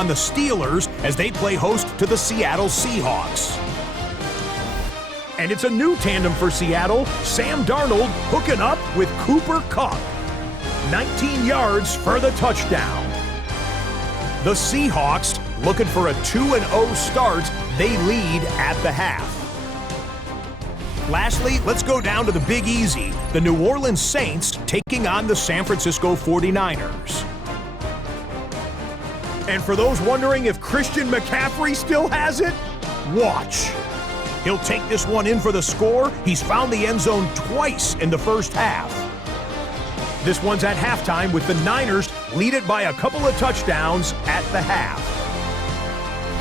on the Steelers as they play host to the Seattle Seahawks. And it's a new tandem for Seattle, Sam Darnold hooking up with Cooper Kupp. 19 yards for the touchdown. The Seahawks, looking for a 2-0 start, they lead at the half. Lastly, let's go down to the Big Easy, the New Orleans Saints taking on the San Francisco 49ers. And for those wondering if Christian McCaffrey still has it, watch. He'll take this one in for the score. He's found the end zone twice in the first half. This one's at halftime with the Niners lead it by a couple of touchdowns at the half.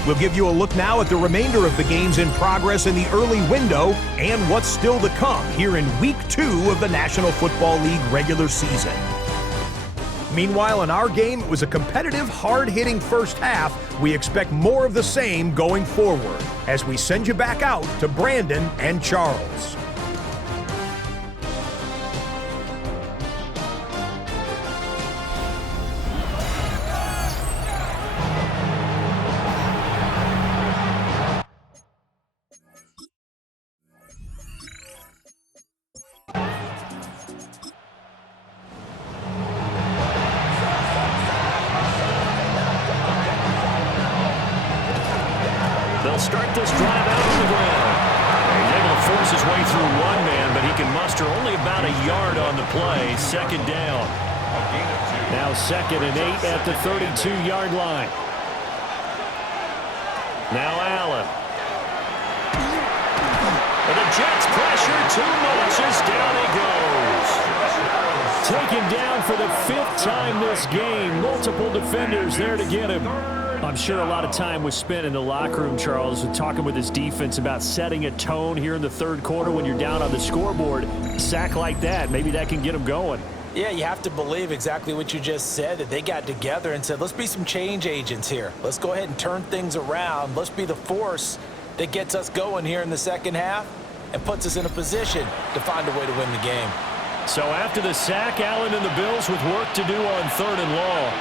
We'll give you a look now at the remainder of the games in progress in the early window and what's still to come here in Week 2 of the National Football League regular season. Meanwhile, in our game, it was a competitive, hard-hitting first half. We expect more of the same going forward as we send you back out to Brandon and Charles. Start this drive out on the ground. He's able to force his way through one man, but he can muster only about a yard on the play. Second down. Now 2nd and 8 at the 32-yard line. Now Allen. And the Jets pressure too much as down he goes. Taken down for the 5th time this game. Multiple defenders there to get him. I'm sure a lot of time was spent in the locker room, Charles, talking with his defense about setting a tone here in the third quarter when you're down on the scoreboard. A sack like that, maybe that can get them going. Yeah, you have to believe exactly what you just said, that they got together and said, let's be some change agents here. Let's go ahead and turn things around. Let's be the force that gets us going here in the second half and puts us in a position to find a way to win the game. So after the sack, Allen and the Bills with work to do on 3rd and long.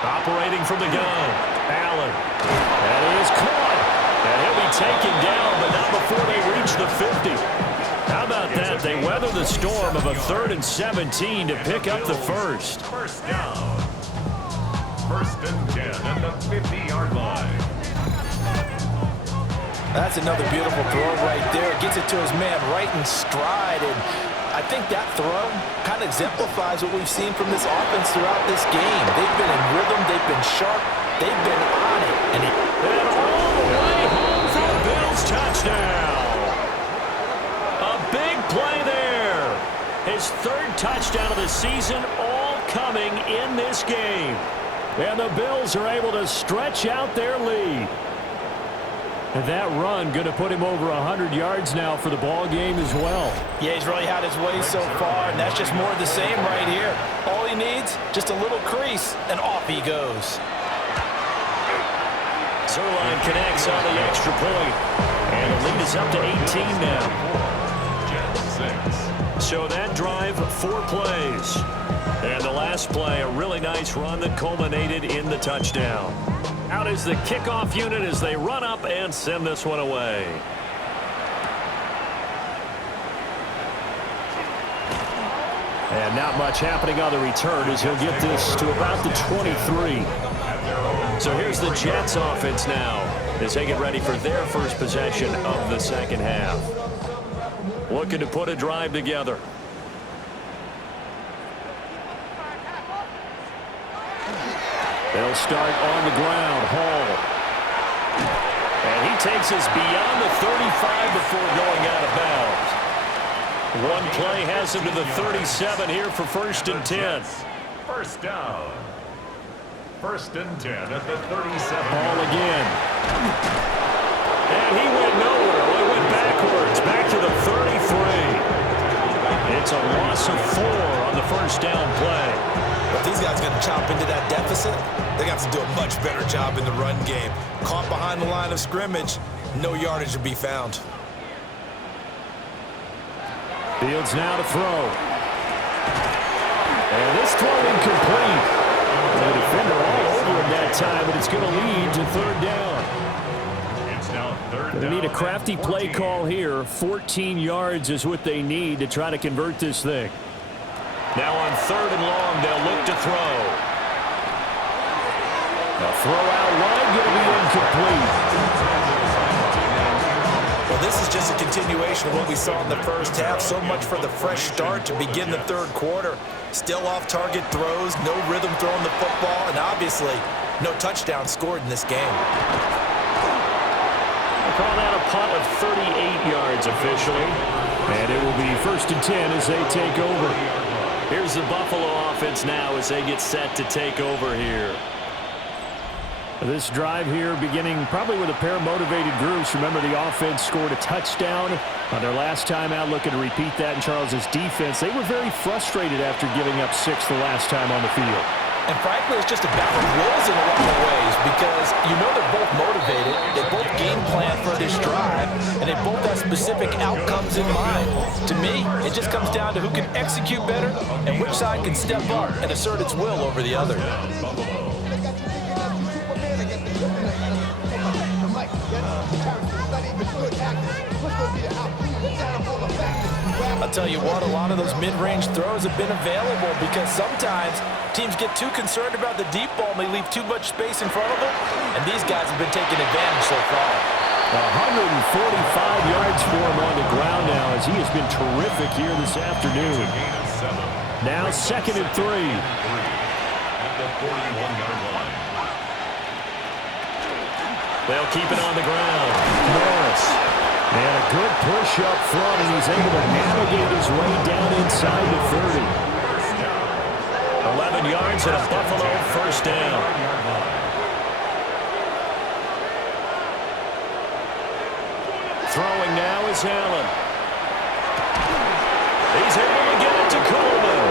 Operating from the gun, Allen. That is caught. And he'll be taken down, but not before they reach the 50. How about that? They weather the storm of a 3rd and 17 to pick up the first. First down. 1st and 10 at the 50-yard line. That's another beautiful throw right there. Gets it to his man right in stride. And I think that throw kind of exemplifies what we've seen from this offense throughout this game. They've been in rhythm. They've been sharp. They've been on it. And all the way home for the Bills touchdown. A big play there. His 3rd touchdown of the season, all coming in this game. And the Bills are able to stretch out their lead. And that run going to put him over 100 yards now for the ball game as well. Yeah, he's really had his way so far, and that's just more of the same right here. All he needs, just a little crease, and off he goes. Zuerlein connects on the extra point, and the lead is up to 18 now. So that drive, 4 plays. And the last play, a really nice run that culminated in the touchdown. Out is the kickoff unit as they run up and send this one away. And not much happening on the return as he'll get this to about the 23. So here's the Jets offense now as they get ready for their first possession of the second half. Looking to put a drive together. They'll start on the ground. Hall. And he takes us beyond the 35 before going out of bounds. One play has him to the 37 here for 1st and 10. First down. 1st and 10 at the 37. Hall again. And he went nowhere. Well, he went backwards. Back to the 33. It's a loss of 4 on the first down play. If these guys are going to chop into that deficit, they got to do a much better job in the run game. Caught behind the line of scrimmage, no yardage to be found. Fields now to throw. This throw incomplete. The defender all over him that time, but it's going to lead to third down. It's now third down. They need a crafty play call here. 14 yards is what they need to try to convert this thing. Now on third and long, they'll look to throw. The throw out wide going to be incomplete. Well, this is just a continuation of what we saw in the first half. So much for the fresh start to begin the third quarter. Still off-target throws, no rhythm throwing the football, and obviously no touchdown scored in this game. I'll call that a punt of 38 yards officially. And it will be 1st and 10 as they take over. Here's the Buffalo offense now as they get set to take over here. This drive here beginning probably with a pair of motivated groups. Remember, the offense scored a touchdown on their last time out, looking to repeat that in Charles's defense. They were very frustrated after giving up 6 the last time on the field. And frankly, it's just a battle of wills in a lot of ways because you know they're both motivated, they both game plan for this drive, and they both have specific outcomes in mind. To me, it just comes down to who can execute better and which side can step up and assert its will over the other. I'll tell you what, a lot of those mid-range throws have been available because sometimes teams get too concerned about the deep ball and they leave too much space in front of them, and these guys have been taking advantage so far. 145 yards for him on the ground now as he has been terrific here this afternoon. Now 2nd and 3. At the 41-yard line. They'll keep it on the ground. Morris. And a good push up front, and he's able to navigate his way down inside the 30. 11 yards and a Buffalo 1st down. Throwing now is Allen. He's able to get it to Coleman.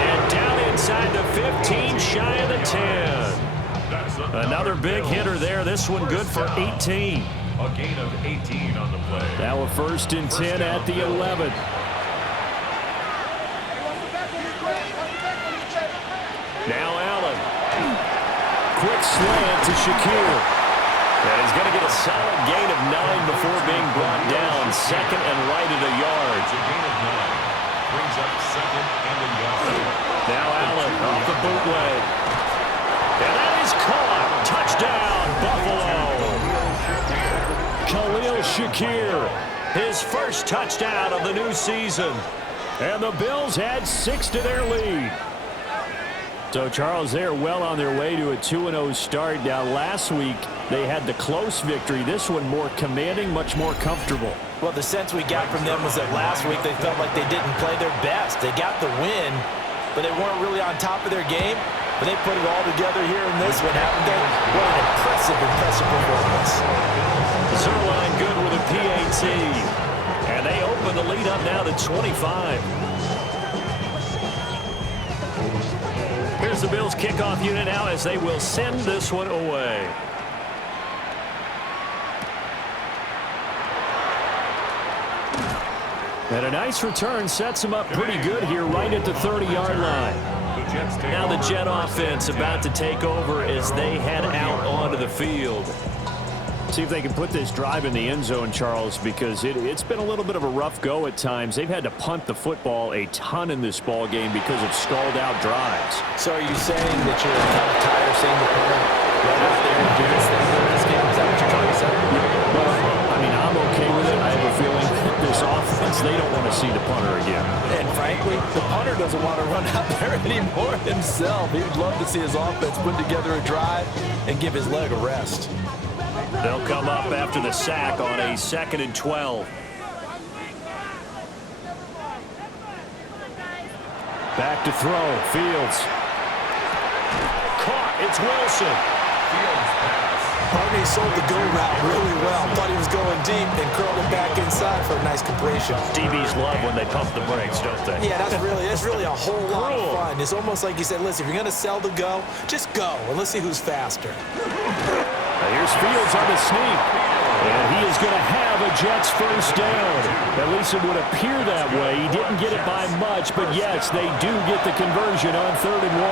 And down inside the 15, shy of the 10. Another big hitter there. This one good for 18. A gain of 18 on the play. Now a 1st and 10 at the 11. Now Allen. Quick slant to Shakir. And he's going to get a solid gain of 9 before being brought down. 2nd and right at a yard. It's a gain of 9. Brings up 2nd and a yard. Now Allen off the bootleg. And that is caught. Touchdown, Buffalo. Khalil Shakir, his first touchdown of the new season. And the Bills add 6 to their lead. So, Charles, they are well on their way to a 2-0 start. Now, last week, they had the close victory. This one more commanding, much more comfortable. Well, the sense we got from them was that last week they felt like they didn't play their best. They got the win, but they weren't really on top of their game. But they put it all together here in this one, haven't they? What an impressive performance. Zerline good with a PAT. And they open the lead up now to 25. Here's the Bills kickoff unit now as they will send this one away. And a nice return sets them up pretty good here right at the 30-yard line. Now the Jet offense about to take over as they head out onto the field. See if they can put this drive in the end zone, Charles, because it's been a little bit of a rough go at times. They've had to punt the football a ton in this ball game because of stalled-out drives. So are you saying that you're kind of tired of seeing the punter run out there and do this thing in this game? Is that what you're trying to say? Well, I mean, I'm okay with it. I have a feeling that this offense, they don't want to see the punter again. And frankly, the punter doesn't want to run out there anymore himself. He'd love to see his offense put together a drive and give his leg a rest. They'll come up after the sack on a 2nd and 12. Back to throw. Fields. Caught. It's Wilson. Fields pass. Barney sold the go route really well. Thought he was going deep, then curled it back inside for a nice completion. DBs love when they pump the brakes, don't they? Yeah, that's really a whole lot of fun. It's almost like you said, listen, if you're going to sell the go, just go, and let's see who's faster. Here's Fields on the sneak. And he is going to have a Jets first down. At least it would appear that way. He didn't get it by much, but yes, they do get the conversion on 3rd and 1.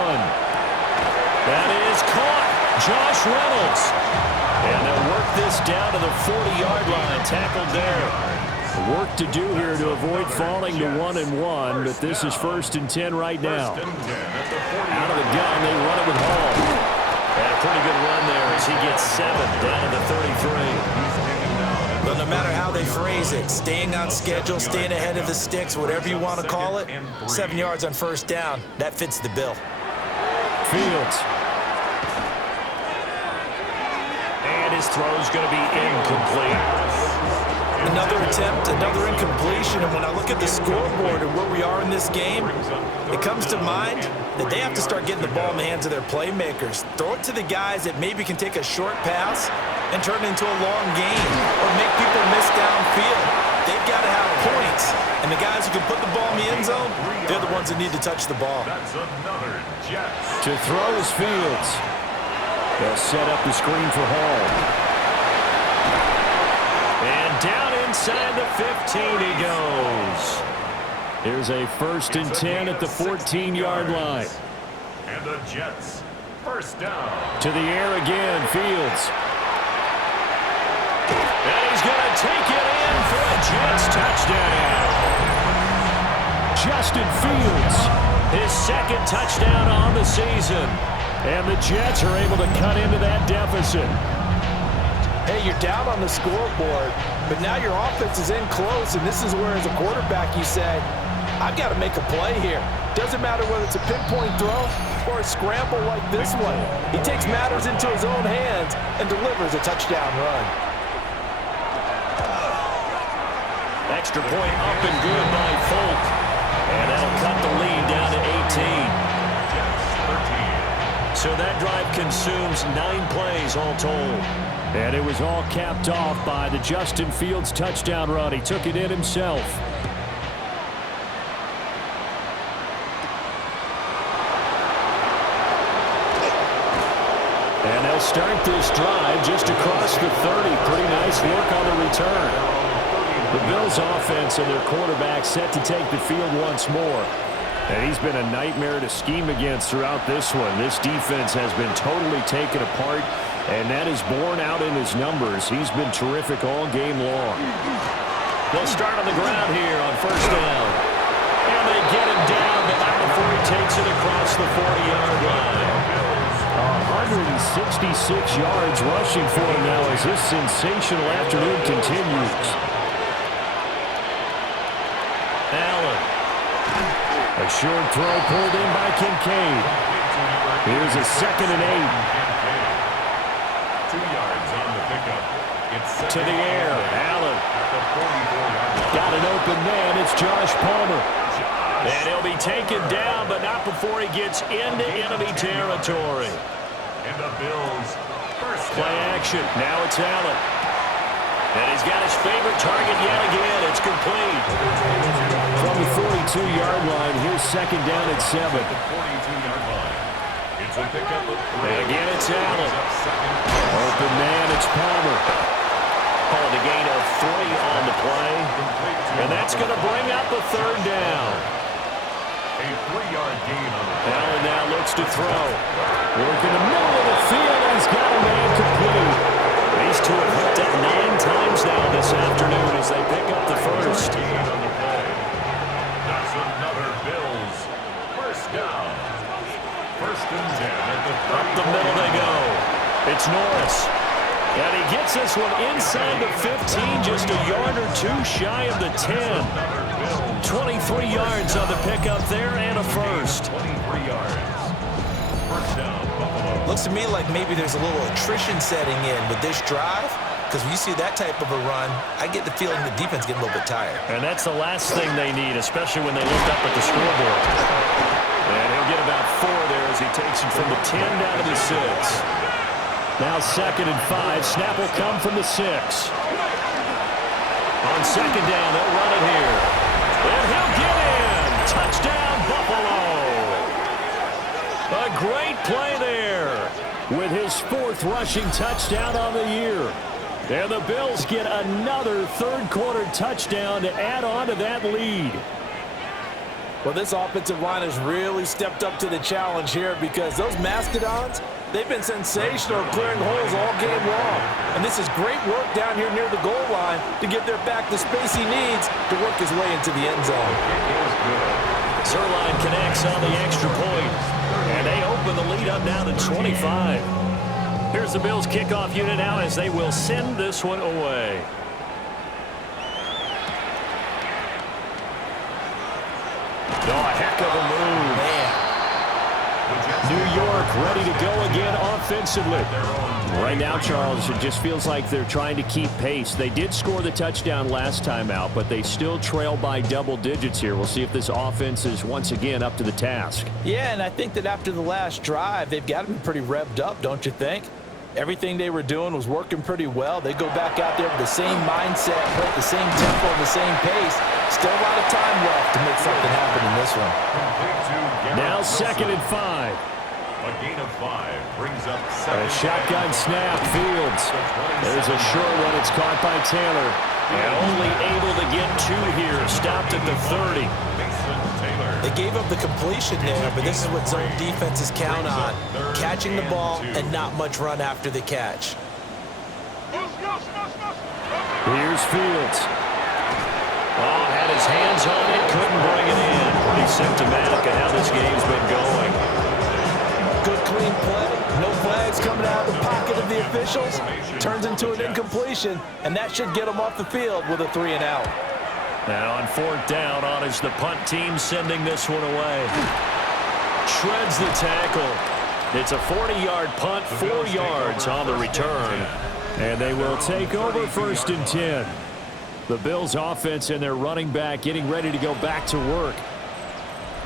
That is caught. Josh Reynolds. And they'll work this down to the 40-yard line. Tackled there. Work to do here to avoid falling to 1 and 1, but this is 1st and 10 right now. Out of the gun, they run it with Hall. And a pretty good run there as he gets 7 down to the 33. But no matter how they phrase it, staying on schedule, staying ahead of the sticks, whatever you want to call it, 7 yards on 1st down, that fits the bill. Fields. And his throw's going to be incomplete. Another attempt, another incompletion, and when I look at the scoreboard and where we are in this game, it comes to mind that they have to start getting the ball in the hands of their playmakers. Throw it to the guys that maybe can take a short pass and turn it into a long gain or make people miss downfield. They've got to have points, and the guys who can put the ball in the end zone, they're the ones that need to touch the ball. To throw is Fields. They'll set up the screen for Hall. And down inside the 15 he goes. Here's a 1st and 10 at the 14-yard line. And the Jets, first down. To the air again, Fields. And he's going to take it in for a Jets touchdown. Justin Fields, his 2nd touchdown on the season. And the Jets are able to cut into that deficit. Hey, you're down on the scoreboard, but now your offense is in close, and this is where, as a quarterback, you say, I've got to make a play here. Doesn't matter whether it's a pinpoint throw or a scramble like this one. He takes matters into his own hands and delivers a touchdown run. Extra point up and good by Folk. And that'll cut the lead down to 18. So that drive consumes 9 plays all told. And it was all capped off by the Justin Fields touchdown run. He took it in himself. And they'll start this drive just across the 30. Pretty nice work on the return. The Bills offense and their quarterback set to take the field once more. And he's been a nightmare to scheme against throughout this one. This defense has been totally taken apart, and that is borne out in his numbers. He's been terrific all game long. They'll start on the ground here on 1st down. And they get him down, but not before he takes it across the 40-yard line. 166 yards rushing for him now as this sensational afternoon continues. Allen. A short throw pulled in by Kincaid. Here's a 2nd and 8. 2 yards on the pickup. It's to the air. Allen. Got an open man. It's Josh Palmer. And he'll be taken down, but not before he gets into enemy territory. And the Bills first play action. Now it's Allen. And he's got his favorite target yet again. It's complete. From the 42-yard line, here's 2nd down at 7. 42-yard line. It's a pickup of 3. And again, it's Allen. Open man, it's Palmer. Calling a gain of 3 on the play. And that's going to bring up a 3rd down. A 3-yard gain on the play. Allen now looks to throw. Working the middle of the field, and he's got a man complete. These two have hooked up 9 times now this afternoon as they pick up the first. That's another Bills first down. 1st and 10 at the 30. Up the middle they go. It's Norris. And he gets this one inside the 15, just a yard or 2 shy of the 10. 23 yards on the pickup there and a first. 23 yards. First down, Buffalo. Looks to me like maybe there's a little attrition setting in with this drive, because when you see that type of a run, I get the feeling the defense getting a little bit tired. And that's the last thing they need, especially when they look up at the scoreboard. And he'll get about 4 there as he takes it from the 10 down to the 6. Now 2nd and 5. Snap will come from the 6. On 2nd down, they'll run it here. And he'll get in. Touchdown, Buffalo. A great play there with his 4th rushing touchdown on the year. And the Bills get another third-quarter touchdown to add on to that lead. Well, this offensive line has really stepped up to the challenge here because those Mastodons, they've been sensational clearing holes all game long. And this is great work down here near the goal line to give their back the space he needs to work his way into the end zone. Zuerlein connects on the extra point. And they open the lead up now to 25. Here's the Bills kickoff unit now as they will send this one away. Oh, a heck of a move. New York ready to go again offensively. Right now, Charles, it just feels like they're trying to keep pace. They did score the touchdown last time out, but they still trail by double digits here. We'll see if this offense is once again up to the task. Yeah, and I think that after the last drive, they've got to be pretty revved up, don't you think? Everything they were doing was working pretty well. They go back out there with the same mindset, play at the same tempo and the same pace. Still a lot of time left to make something happen in this one. Now 2nd and 5. A gain of 5 brings up A shotgun snap, Fields. There's a short one. It's caught by Taylor. And only able to get 2 here. Stopped at the 30. They gave up the completion there, but this is what zone defenses count on. Catching the ball and not much run after the catch. Here's Fields. Oh, had his hands on it, couldn't bring it in. Pretty symptomatic of how this game's been going. Good clean play. No flags coming out of the pocket of the officials. Turns into an incompletion, and that should get them off the field with a 3 and out. Now on 4th down on is the punt team sending this one away. Shreds the tackle. It's a 40-yard punt, 4 yards on the return. And they will take over 1st and 10. The Bills offense and their running back getting ready to go back to work.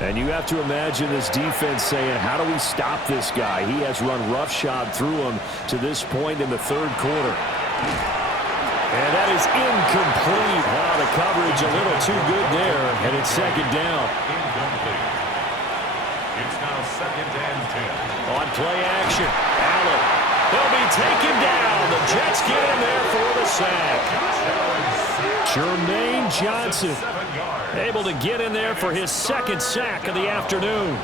And you have to imagine this defense saying, how do we stop this guy? He has run roughshod through him to this point in the 3rd quarter. And that is incomplete. Wow, the coverage a little too good there, and it's 2nd down. incomplete. It's now 2nd and 10. On play action, Allen. He'll be taken down. The Jets get in there for the sack. Jermaine Johnson able to get in there for his 2nd sack of the afternoon.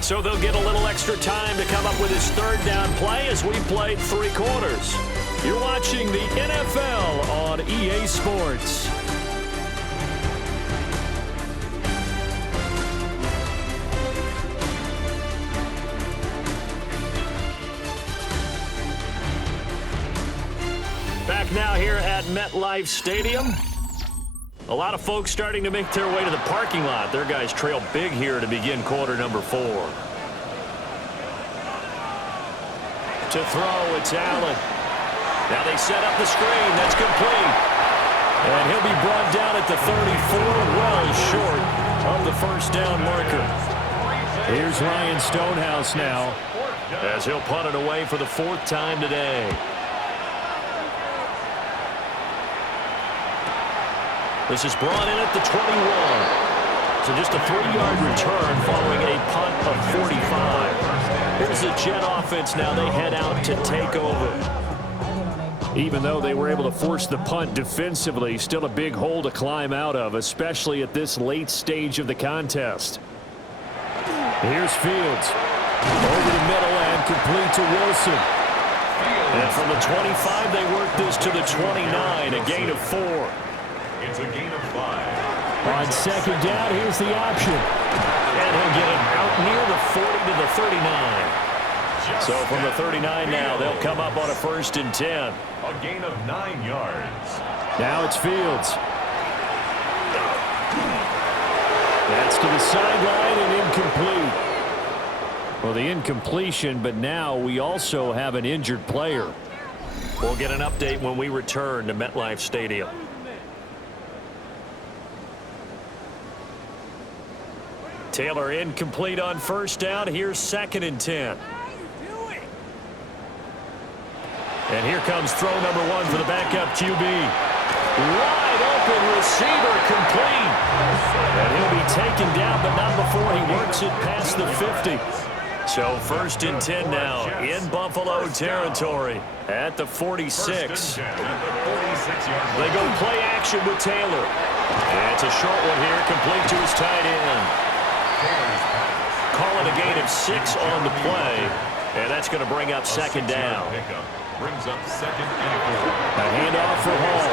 So they'll get a little extra time to come up with his 3rd down play as we played 3 quarters. You're watching the NFL on EA Sports. Back now here at MetLife Stadium. A lot of folks starting to make their way to the parking lot. Their guys trail big here to begin quarter number 4. To throw, it's Allen. Now they set up the screen. That's complete. And he'll be brought down at the 34, well short of the 1st down marker. Here's Ryan Stonehouse now as he'll punt it away for the 4th time today. This is brought in at the 21. So just a 3-yard return following a punt of 45. Here's the Jet offense now. They head out to take over. Even though they were able to force the punt defensively, still a big hole to climb out of, especially at this late stage of the contest. Here's Fields. Over the middle and complete to Wilson. And from the 25, they work this to the 29, a gain of 4. It's a gain of 5. On 2nd down, here's the option. And he'll get it out near the 40 to the 39. So from the 39 now, they'll come up on a 1st and 10. A gain of 9 yards. Now it's Fields. That's to the sideline and incomplete. Well, the incompletion, but now we also have an injured player. We'll get an update when we return to MetLife Stadium. Taylor incomplete on 1st down. Here's 2nd and 10. And here comes throw number 1 for the backup QB. Wide open receiver complete. And he'll be taken down, but not before he works it past the 50. So 1st and 10 now in Buffalo territory at the 46. They go play action with Taylor. And it's a short one here, complete to his tight end. Call it a gain of 6 on the play, and that's going to bring up 2nd down. Brings up 2nd and 4. A handoff for Hall.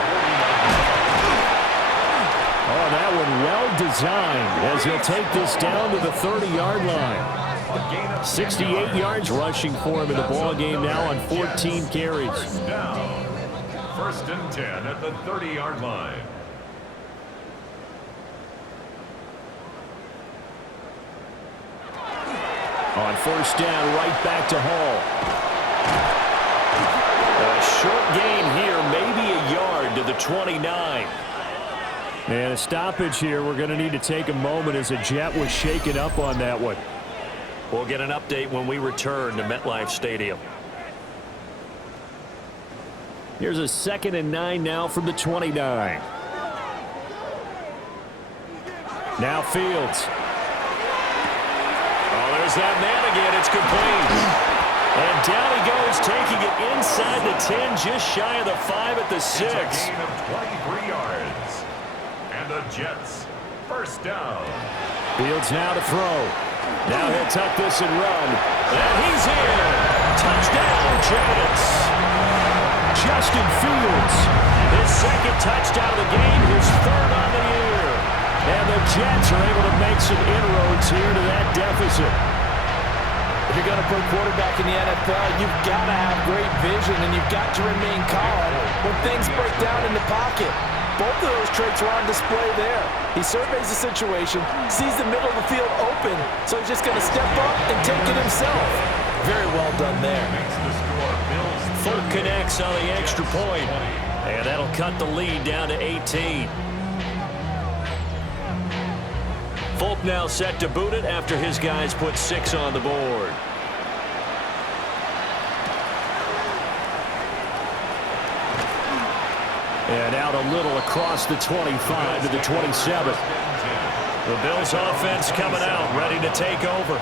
Oh, that one well designed as he'll take this down to the 30-yard line. 68 yards rushing for him in the ball game now on 14 carries. 1st and 10 at the 30-yard line. On 1st down, right back to Hall. A short gain here, maybe a yard to the 29. And a stoppage here. We're going to need to take a moment as a Jet was shaken up on that one. We'll get an update when we return to MetLife Stadium. Here's a 2nd and 9 now from the 29. Now Fields. Oh, there's that man again. It's complete. And down he goes, taking it inside the 10, just shy of the 5 at the 6. It's a gain of 23 yards. And the Jets, 1st down. Fields now to throw. Now he'll tuck this and run. And he's in. Touchdown, Jets. Justin Fields. His 2nd touchdown of the game, his 3rd on the year. And the Jets are able to make some inroads here to that deficit. If you're going to put a quarterback in the NFL, you've got to have great vision, and you've got to remain calm when things break down in the pocket. Both of those traits are on display there. He surveys the situation, sees the middle of the field open, so he's just going to step up and take it himself. Very well done there. Folk connects on the extra point, and that'll cut the lead down to 18. Folk now set to boot it after his guys put 6 on the board. And out a little across the 25 to the 27. The Bills offense coming out, ready to take over.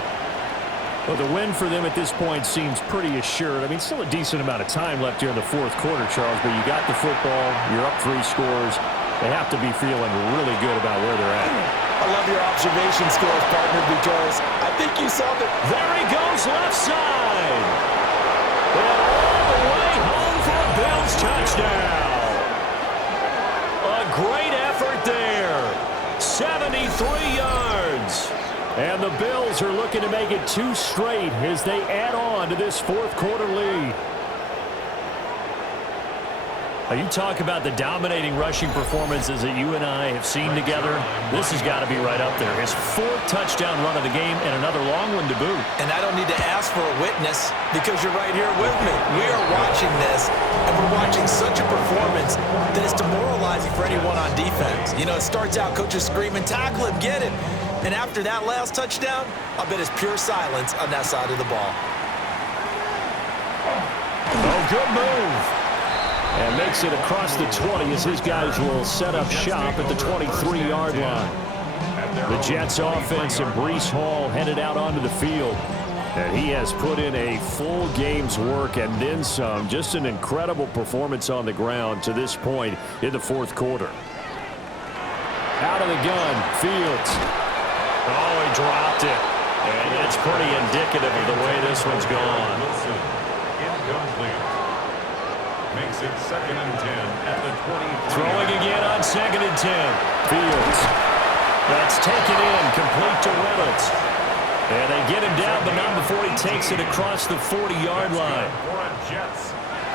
Well, the win for them at this point seems pretty assured. I mean, still a decent amount of time left here in the 4th quarter, Charles, but you got the football, you're up 3 scores. They have to be feeling really good about where they're at. I love your observation skills, partner, because I think you saw that. There he goes, left side. And all the way home for a Bills touchdown. A great effort there. 73 yards. And the Bills are looking to make it 2 straight as they add on to this 4th quarter lead. You talk about the dominating rushing performances that you and I have seen together. This has got to be right up there. His 4th touchdown run of the game and another long one to boot. And I don't need to ask for a witness because you're right here with me. We are watching this, and we're watching such a performance that it's demoralizing for anyone on defense. You know, it starts out coaches screaming, tackle him, get him. And after that last touchdown, I bet it's pure silence on that side of the ball. Oh, good move. And makes it across the 20 as his guys will set up shop at the 23-yard line. The Jets offense and Breece Hall headed out onto the field. And he has put in a full game's work and then some. Just an incredible performance on the ground to this point in the 4th quarter. Out of the gun, Fields. Oh, he dropped it. And that's pretty indicative of the way this one's gone. Incomplete. Makes it 2nd and 10 at the 23. Throwing again on 2nd and 10. Fields. That's taken in, complete to Reynolds. And they get him down, but not before he takes it across the 40-yard line.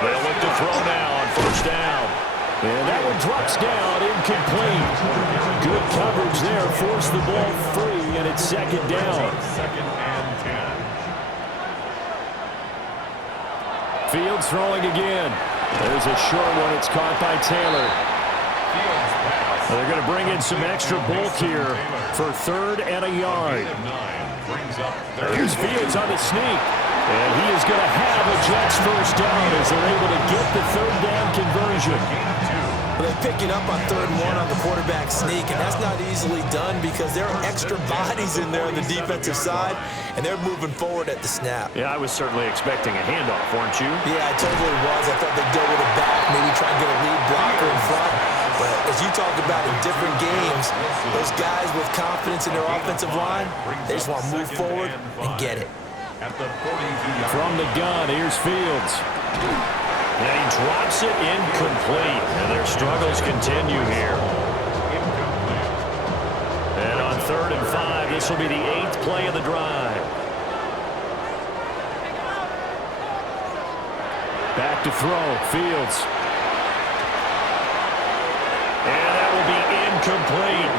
They'll look to throw now on 1st down. And that one drops down, incomplete. Good coverage there, forced the ball free, and it's 2nd down. 2nd and 10. Fields throwing again. There's a short one. It's caught by Taylor. They're going to bring in some extra bulk here for 3rd and a yard. Here's Fields on the sneak. And he is going to have a Jets 1st down as they're able to get the 3rd down conversion. Well, they pick it up on 3rd and 1 on the quarterback sneak, and that's not easily done because there are extra bodies in there on the defensive side, and they're moving forward at the snap. Yeah, I was certainly expecting a handoff, weren't you? Yeah, I totally was. I thought they'd go with it back, maybe try and get a lead blocker in front. But as you talk about in different games, those guys with confidence in their offensive line, they just want to move forward and get it. From the gun, here's Fields. And he drops it incomplete. And their struggles continue here. And on 3rd and 5, this will be the 8th play of the drive. Back to throw, Fields. And that will be incomplete.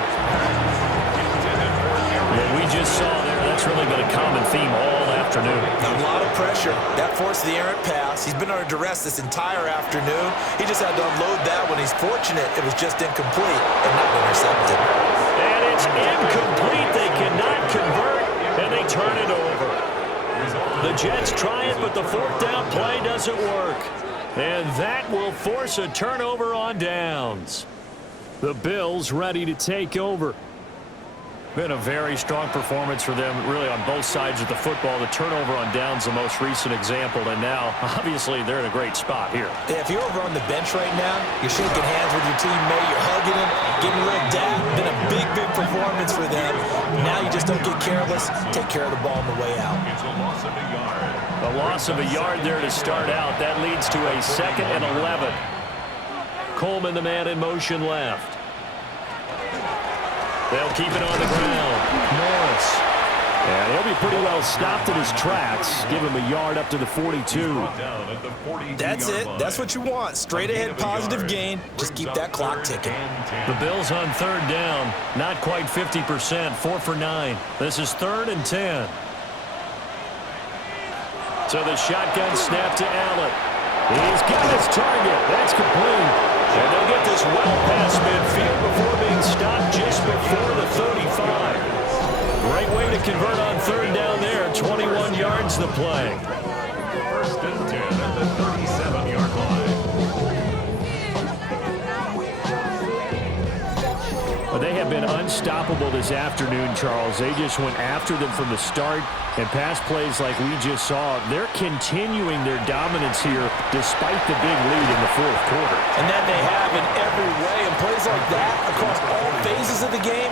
What we just saw there, that's really been a common theme all afternoon. A lot of pressure. That forced the errant pass. He's been under duress this entire afternoon. He just had to unload that when he's fortunate it was just incomplete and not intercepted. And it's incomplete. They cannot convert, and they turn it over. The Jets try it, but the 4th down play doesn't work. And that will force a turnover on downs. The Bills ready to take over. Been a very strong performance for them, really, on both sides of the football. The turnover on downs, the most recent example, and now, obviously, they're in a great spot here. Yeah, if you're over on the bench right now, you're shaking hands with your teammate, you're hugging him, giving a little dab. Been a big, big performance for them. Now you just don't get careless. Take care of the ball on the way out. It's a loss of a yard. A loss of a yard there to start out. That leads to a 2nd and 11. Coleman, the man in motion left. They'll keep it on the ground. Norris. And he'll be pretty well stopped in his tracks. Give him a yard up to the 42. That's it. That's what you want. Straight ahead positive gain. Just keep that clock ticking. The Bills on 3rd down. Not quite 50%. 4 for 9. This is 3rd and 10. So the shotgun snap to Allen. He's got his target. That's complete. And they'll get this well past midfield before being stopped just before the 35. Great way to convert on 3rd down there. 21 yards the play. 1st and 10 at the 37-yard line. But they have been unstoppable this afternoon, Charles. They just went after them from the start. And pass plays like we just saw, they're continuing their dominance here despite the big lead in the 4th quarter. And that they have in every way. And plays like that across all phases of the game,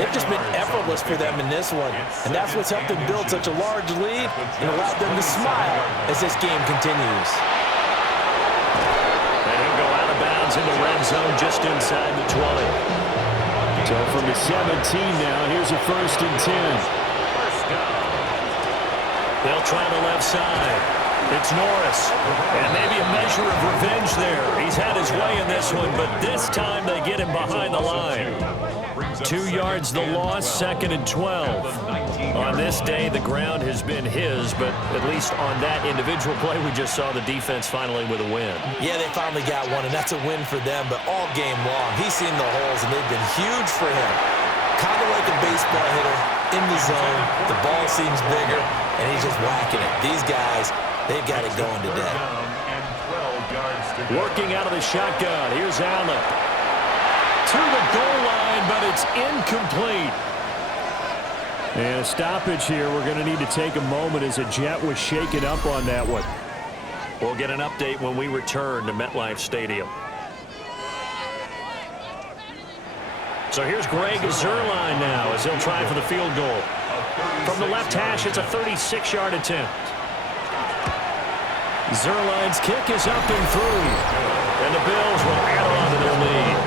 they've just been effortless for them in this one. And that's what's helped them build such a large lead and allowed them to smile as this game continues. And he'll go out of bounds in the red zone just inside the 20. So from the 17 now, here's a 1st and 10. They'll try the left side. It's Norris. And maybe a measure of revenge there. He's had his way in this one, but this time they get him behind the line. 2 yards the loss, 2nd and 12. On this day, the ground has been his, but at least on that individual play, we just saw the defense finally with a win. Yeah, they finally got one, and that's a win for them, but all game long, he's seen the holes, and they've been huge for him. Kind of like a baseball hitter in the zone. The ball seems bigger, and he's just whacking it. These guys, they've got it going today. Working out of the shotgun. Here's Allen. To the goal line, but it's incomplete. And a stoppage here. We're going to need to take a moment as a Jet was shaken up on that one. We'll get an update when we return to MetLife Stadium. So here's Greg Zuerlein now as he'll try for the field goal. From the left hash, it's a 36-yard attempt. Zuerlein's kick is up and through. And the Bills will add on to their lead.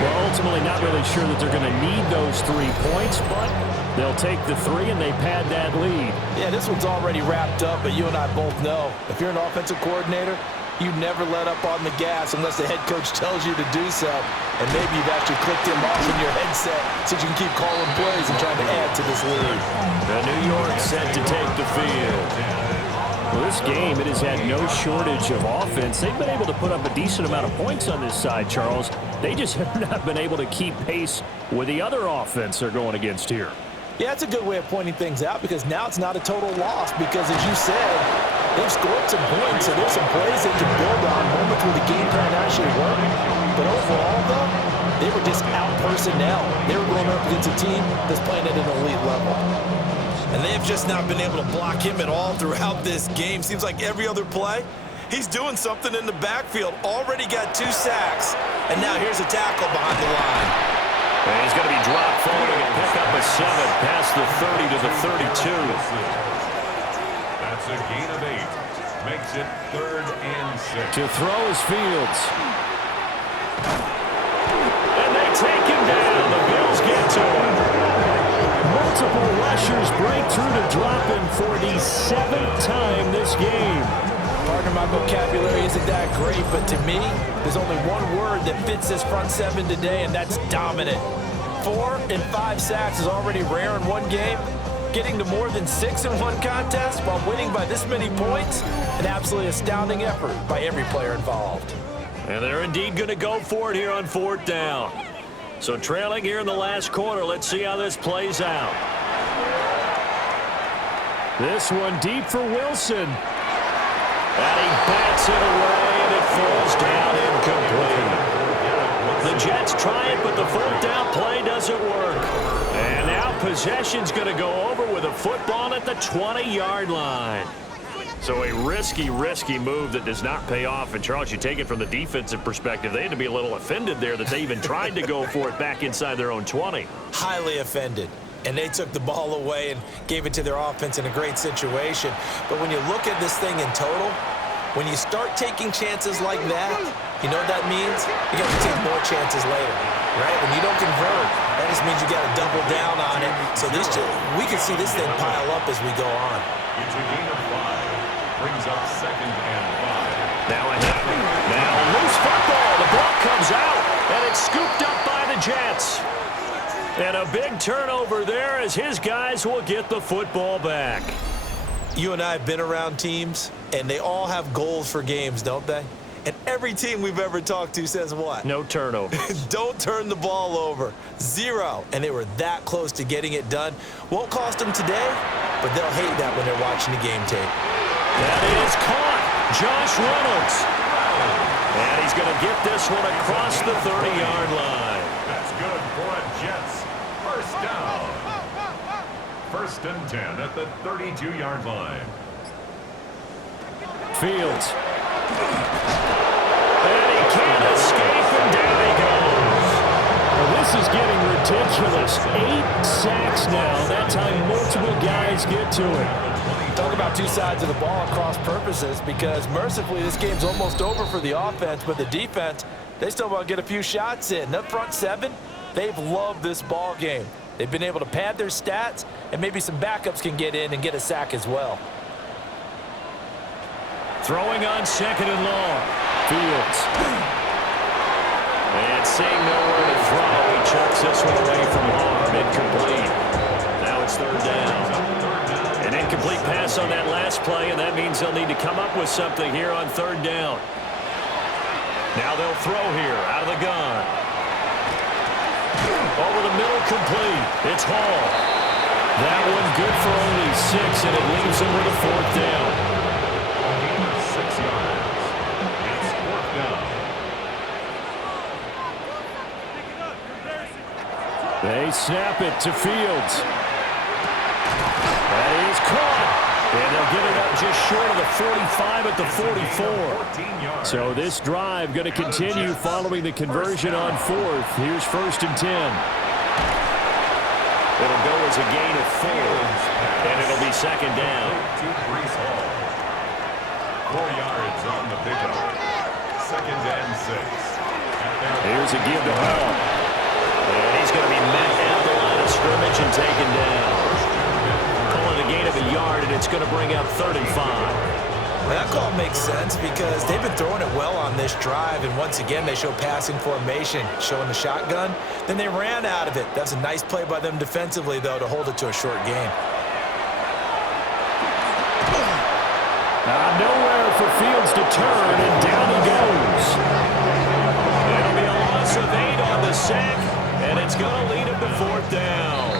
Well, ultimately not really sure that they're going to need those 3 points, but they'll take the 3 and they pad that lead. Yeah, this one's already wrapped up, but you and I both know if you're an offensive coordinator, you never let up on the gas unless the head coach tells you to do so. And maybe you've actually clicked him off in your headset so you can keep calling plays and trying to add to this lead. And New York set to take the field. Well, this game, it has had no shortage of offense. They've been able to put up a decent amount of points on this side, Charles. They just have not been able to keep pace with the other offense they're going against here. Yeah, it's a good way of pointing things out because now it's not a total loss because, as you said, they've scored some points, so there's some plays they can build on, moments where the game plan actually worked. But overall, though, they were just out personnel. They were going up against a team that's playing at an elite level. And they have just not been able to block him at all throughout this game. Seems like every other play, he's doing something in the backfield. Already got 2 sacks, and now here's a tackle behind the line. And he's going to be dropped forward and pick up a 7 past the 30 to the 32. That's a gain of 8. Makes it 3rd and 6. To throw is Fields. And they take him down. The Bills get to him. Multiple rushers break through to drop him for the 7th time this game. Pardon my vocabulary isn't that great, but to me, there's only one word that fits this front 7 today, and that's dominant. 4 and 5 sacks is already rare in one game. Getting to more than 6 in one contest while winning by this many points, an absolutely astounding effort by every player involved. And they're indeed going to go for it here on 4th down. So trailing here in the last quarter, let's see how this plays out. This one deep for Wilson. And he bats it away, and it falls down incomplete. The Jets try it, but the 4th down play doesn't work. And now possession's going to go over with a football at the 20-yard line. So a risky move that does not pay off. And, Charles, you take it from the defensive perspective. They had to be a little offended there that they even tried to go for it back inside their own 20. Highly offended. And they took the ball away and gave it to their offense in a great situation. But when you look at this thing in total, when you start taking chances like that, you know what that means? You got to take more chances later, right? When you don't convert, that just means you got to double down on it. So we can see this thing pile up as we go on. It's a gain of 5. Brings up 2nd and 5. Now A loose football. The ball comes out, and it's scooped up by the Jets. And a big turnover there as his guys will get the football back. You and I have been around teams, and they all have goals for games, don't they? And every team we've ever talked to says what? No turnover. Don't turn the ball over. 0. And they were that close to getting it done. Won't cost them today, but they'll hate that when they're watching the game tape. That is caught. Josh Reynolds. And he's going to get this one across the 30-yard line. That's good for a Jets. 1st down. 1st and 10 at the 32-yard line. Fields. And he can't escape, and down he goes. Well, this is getting ridiculous. 8 sacks now. That time multiple guys get to it. Talk about 2 sides of the ball at cross purposes, because mercifully this game's almost over for the offense, but the defense, they still want to get a few shots in. That front 7, they've loved this ball game. They've been able to pad their stats, and maybe some backups can get in and get a sack as well. Throwing on 2nd and long. Fields. And seeing nowhere to throw, he chucks this one away from harm. Incomplete. Now it's 3rd down. An incomplete pass on that last play, and that means they'll need to come up with something here on 3rd down. Now they'll throw here out of the gun. Over the middle, complete. It's Hall. That one good for only 6, and it leaves him with a 4th down. A gain of 6 yards. It's 4th down. They snap it to Fields. That is caught. And they'll get it up just short of the 45 at the 44. So this drive going to continue following the conversion on 4th. Here's 1st and 10. It'll go as a gain of 4, and it'll be 2nd down. To Brees Hall. 4 yards on the pickup. 2nd and 6. Here's a give to Hall. And he's going to be met at the line of scrimmage and taken down. Pulling a gain of a yard, and it's going to bring up 3rd and 5. That call makes sense because they've been throwing it well on this drive, and once again they show passing formation, showing the shotgun. Then they ran out of it. That's a nice play by them defensively, though, to hold it to a short game. Nowhere for Fields to turn, and down he goes. It'll be a loss of 8 on the sack, and it's going to lead him to 4th down.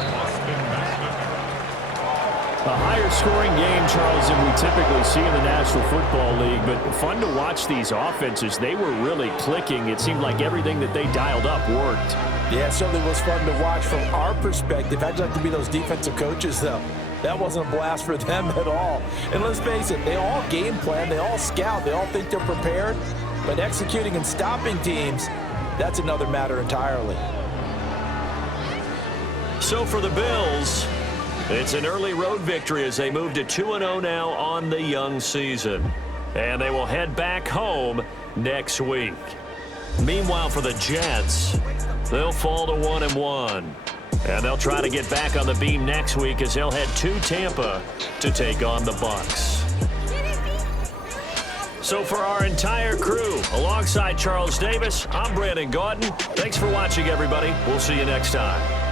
A higher scoring game, Charles, than we typically see in the National Football League, but fun to watch these offenses. They were really clicking. It seemed like everything that they dialed up worked. Yeah, it certainly was fun to watch from our perspective. I'd like to be those defensive coaches, though. That wasn't a blast for them at all. And let's face it, they all game plan, they all scout, they all think they're prepared, but executing and stopping teams, that's another matter entirely. So for the Bills, it's an early road victory as they move to 2-0 now on the young season. And they will head back home next week. Meanwhile, for the Jets, they'll fall to 1-1. And they'll try to get back on the beam next week as they'll head to Tampa to take on the Bucs. So for our entire crew, alongside Charles Davis, I'm Brandon Gaudin. Thanks for watching, everybody. We'll see you next time.